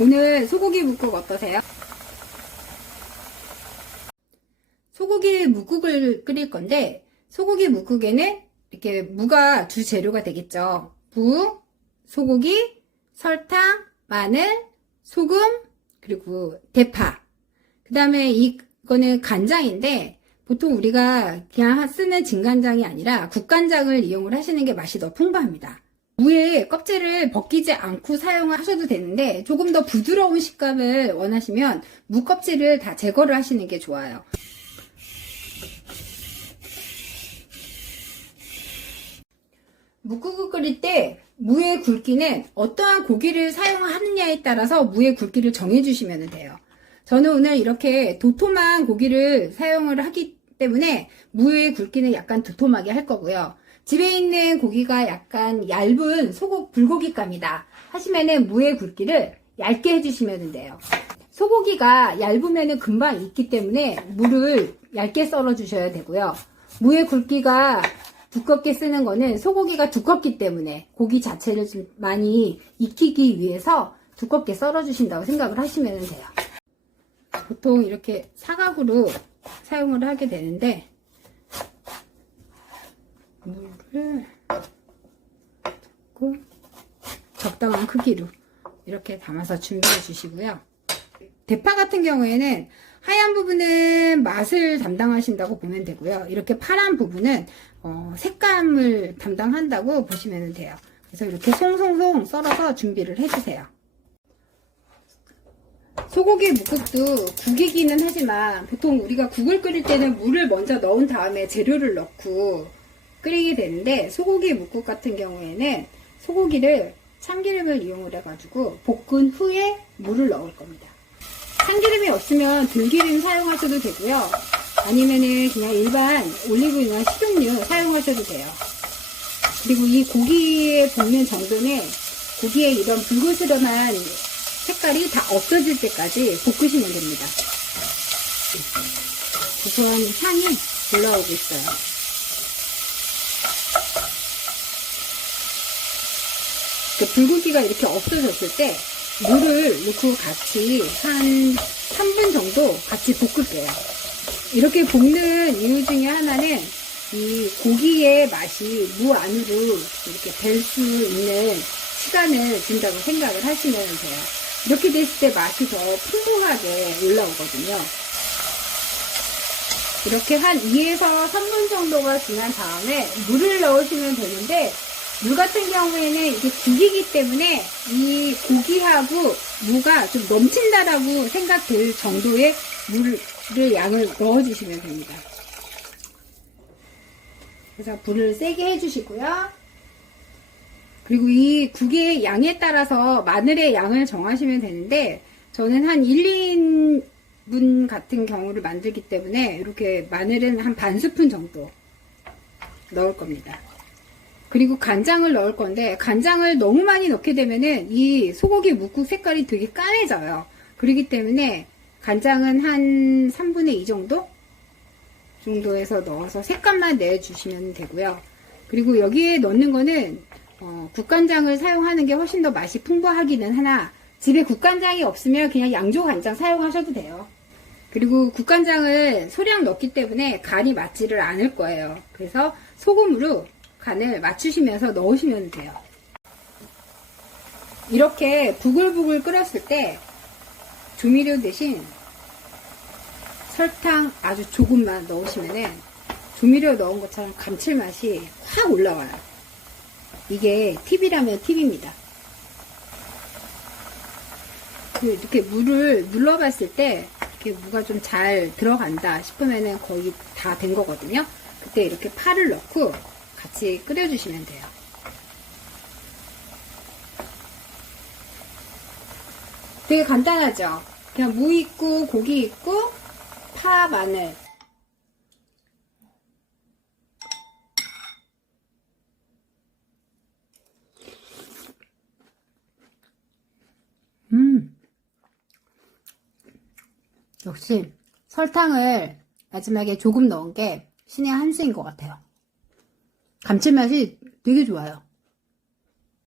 오늘 소고기 묵국 어떠세요? 소고기 묵국을 끓일 건데 소고기 묵국에는 이렇게 무가 주 재료가 되겠죠. 무, 소고기, 설탕, 마늘, 소금, 그리고 대파. 그 다음에 이거는 간장인데 보통 우리가 그냥 쓰는 진간장이 아니라 국간장을 이용을 하시는 게 맛이 더 풍부합니다. 무의 껍질을 벗기지 않고 사용하셔도 되는데 조금 더 부드러운 식감을 원하시면 무 껍질을 다 제거를 하시는 게 좋아요. 묵국을 끓일 때 무의 굵기는 어떠한 고기를 사용하느냐에 따라서 무의 굵기를 정해주시면 돼요. 저는 오늘 이렇게 도톰한 고기를 사용을 하기 때문에 무의 굵기는 약간 도톰하게 할 거고요. 집에 있는 고기가 약간 얇은 불고기감이다 하시면은 무의 굵기를 얇게 해주시면 돼요. 소고기가 얇으면은 금방 익기 때문에 무를 얇게 썰어 주셔야 되고요. 무의 굵기가 두껍게 쓰는 거는 소고기가 두껍기 때문에 고기 자체를 좀 많이 익히기 위해서 두껍게 썰어 주신다고 생각을 하시면 돼요. 보통 이렇게 사각으로 사용을 하게 되는데 물을 넣고 적당한 크기로 이렇게 담아서 준비해 주시고요. 대파 같은 경우에는 하얀 부분은 맛을 담당하신다고 보면 되고요. 이렇게 파란 부분은 색감을 담당한다고 보시면 돼요. 그래서 이렇게 송송송 썰어서 준비를 해주세요. 소고기 묵국도 국이기는 하지만 보통 우리가 국을 끓일 때는 물을 먼저 넣은 다음에 재료를 넣고 끓이게 되는데 소고기 묵국 같은 경우에는 소고기를 참기름을 이용을 해가지고 볶은 후에 물을 넣을 겁니다. 참기름이 없으면 들기름 사용하셔도 되고요. 아니면은 그냥 일반 올리브유나 식용유 사용하셔도 돼요. 그리고 이 고기의 볶는 정도는 고기의 이런 붉으스름한 색깔이 다 없어질 때까지 볶으시면 됩니다. 고소한 향이 올라오고 있어요. 불고기가 이렇게 없어졌을 때 물을 넣고 같이 한 3분 정도 같이 볶을게요. 이렇게 볶는 이유 중에 하나는 이 고기의 맛이 무 안으로 이렇게 될 수 있는 시간을 준다고 생각을 하시면 돼요. 이렇게 됐을 때 맛이 더 풍부하게 올라오거든요. 이렇게 한 2에서 3분 정도가 지난 다음에 물을 넣으시면 되는데 무 같은 경우에는 이게 국이기 때문에 이 고기하고 무가 좀 넘친다라고 생각될 정도의 물을 양을 넣어주시면 됩니다. 그래서 불을 세게 해주시고요. 그리고 이 국의 양에 따라서 마늘의 양을 정하시면 되는데 저는 한 1, 2인분 같은 경우를 만들기 때문에 이렇게 마늘은 한 반 스푼 정도 넣을 겁니다. 그리고 간장을 넣을 건데 간장을 너무 많이 넣게 되면은 이 소고기 묵국 색깔이 되게 까매져요. 그렇기 때문에 간장은 한 3분의 2 정도에서 넣어서 색감만 내주시면 되고요. 그리고 여기에 넣는 거는 국간장을 사용하는 게 훨씬 더 맛이 풍부하기는 하나 집에 국간장이 없으면 그냥 양조간장 사용하셔도 돼요. 그리고 국간장을 소량 넣기 때문에 간이 맞지를 않을 거예요. 그래서 소금으로 간을 맞추시면서 넣으시면 돼요. 이렇게 부글부글 끓였을 때 조미료 대신 설탕 아주 조금만 넣으시면은 조미료 넣은 것처럼 감칠맛이 확 올라와요. 이게 팁이라면 팁입니다. 이렇게 물을 눌러봤을 때 이렇게 무가 좀 잘 들어간다 싶으면은 거의 다 된 거거든요. 그때 이렇게 파를 넣고 같이 끓여주시면 돼요. 되게 간단하죠? 그냥 무 있고 고기 있고 파, 마늘. 역시 설탕을 마지막에 조금 넣은 게 신의 한 수인 것 같아요. 감칠맛이 되게 좋아요.